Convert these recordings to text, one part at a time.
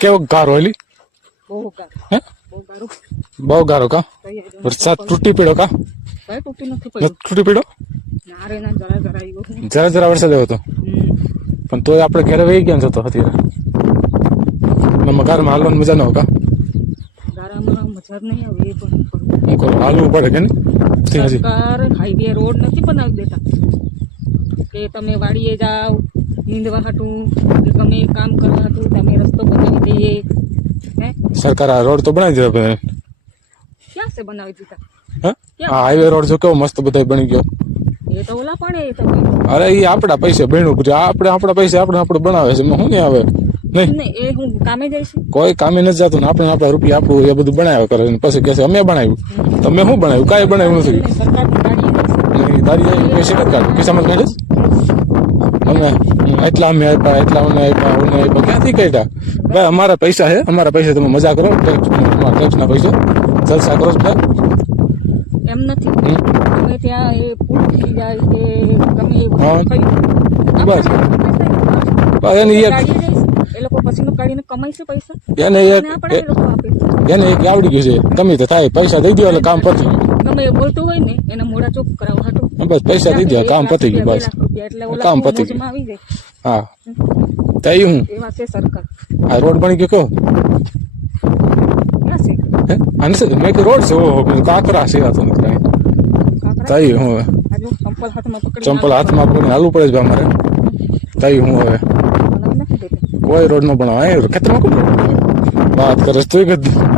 કેવો ગારો એલી બહુ ગારો હે બહુ ગારો બહુ ગારો કા વરસાદ તૂટી પડ્યો કા કઈ તૂટી નથી પડ્યું તૂટી પડ્યો ના રે ના જરા જરા આવ્યો જરા જરા વરસાદ આવ્યો હતો પણ તોય આપણે ઘરે વહી ગયા જતો અત્યારે ઘરમાં હાલવાની મજા ન હોય કા ગારામાં મજા જ નહીં આવે એ પણ હું કરું હાલવું પડે કે નહીં હજી સરકાર હાઈવે રોડ નથી બનાવી દેતા કે તમે વાડીએ જાઓ નીંદવા હાટું કે ગમે એ કામ કરવા હાટું તમે રસ્તો બનાવી દઈએ હે સરકાર આ રોડ તો બનાવી દીધો પણ ક્યાં છે બનાવી દીધા હા આ હાઈવે રોડ જો કેવો મસ્ત બધા બની ગયો એ તો ઓલા પણ એ તમે અરે એ આપણા પૈસે બન્યું બધું આપણે આપણા પૈસે આપણે બનાવે છે એમાં શું નહીં આવે નહીં એ હું કામે જઈશ કોઈ કામે નથી જતું ને આપણે આપણા રૂપિયા આપણું એ બધું બનાવ્યા કરે ને પછી કહે છે અમે બનાવ્યું તમે શું બનાવ્યું કાંઈ બનાવ્યું નથી સરકારની ગાડી તારી પૈસે નથી કાઢ કિસ્સામાં કાઢે અમે એટલા અમે આપ્યા એટલા મને આપ્યા ક્યાંથી કાઢ્યા ભાઈ અમારા પૈસા છે અમારા પૈસા તમે મજા કરો ટેક્સના પૈસા જલસા કરો બધા એમ નથી તમે ત્યાં એ પુલ થઈ જાય કે ગમે એ હા. બસ. એની એક એ લોકો પછીનો કાઢીને કમાઈશે પૈસા એને એક અને આપણે એ લોકો આપે એને એક આવડી ગયું છે તમે તો થાય પૈસા દઈ દો એટલે કામ પતી ગયું ગમે એ બોલતું હોય ને એના મોઢા ચોખ્ખ કરાવવા હાટું બસ પૈસા દઈ દો કામ પતી ગયું બસ એટલે ઓલા કામ પતી ગયું મોજમાં આવી જાય હા તઈ હું એવા છે સરકાર આ રોડ બની ગયો કેવો ક્યાં છે હે આને છે મેં કે રોડ છે ઓહો કાકરા છે આ તો નથી કાંઈ કાકરા તઈ હું હવે આ જો ચંપલ હાથમાં પકડી ચંપલ હાથમાં પકડીને હાલવું પડે છે અમારે તઈ હું હવે બનાવી નથી દેતી કોઈ રોડ નો બનાવ અહીં ખેતરમાં કોઈ રોડ વાત કરે છે તોય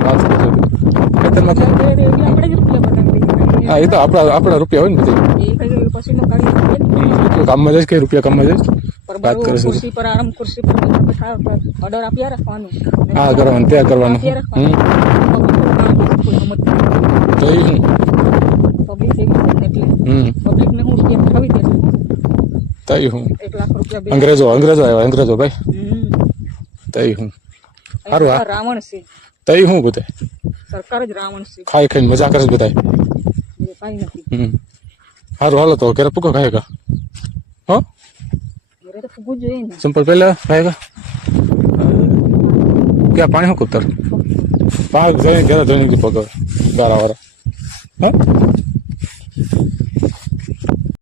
વાત કરે ખેતરમાં આપણે જ રૂપિયા બનાવી દઈએ હા એ તો આપણા રૂપિયા હોય ને બધું એ કઈ પછીનો કાઢી કામમાં જઈશ કે રૂપિયા કામમાં જઈશ વાત કરે છે ખુરશી પર આરામ ખુરશી પર બેઠા ઓર્ડર આપ્યા રાખવાનું હા કરવાનું ત્યાં કરવાનું આપ્યા રાખવાનું તો એ હું પબ્લિક એવી છે ને એટલે પબ્લિક ને હું રૂપિયા પઠાવી દે તઈ હું 1 લાખ રૂપિયા બે અંગ્રેજો આવ્યા અંગ્રેજો ભાઈ તઈ હું સારું હા રાવણ છે તઈ હું બધા સરકાર જ રાવણ છે ખાઈ ખાઈને મજા કરે છે બધા એ કાંઈ નથી સારું હાલો તો ઘરે પૂકો ખાય હો ઘરે તો ફૂગવું જોઈએ ને સિમ્પલ પહેલા ખાય ક્યાં પાણી શું કૂતર પાણી જઈને ઘરે ધોઈને પકડ ગારા વાળા હા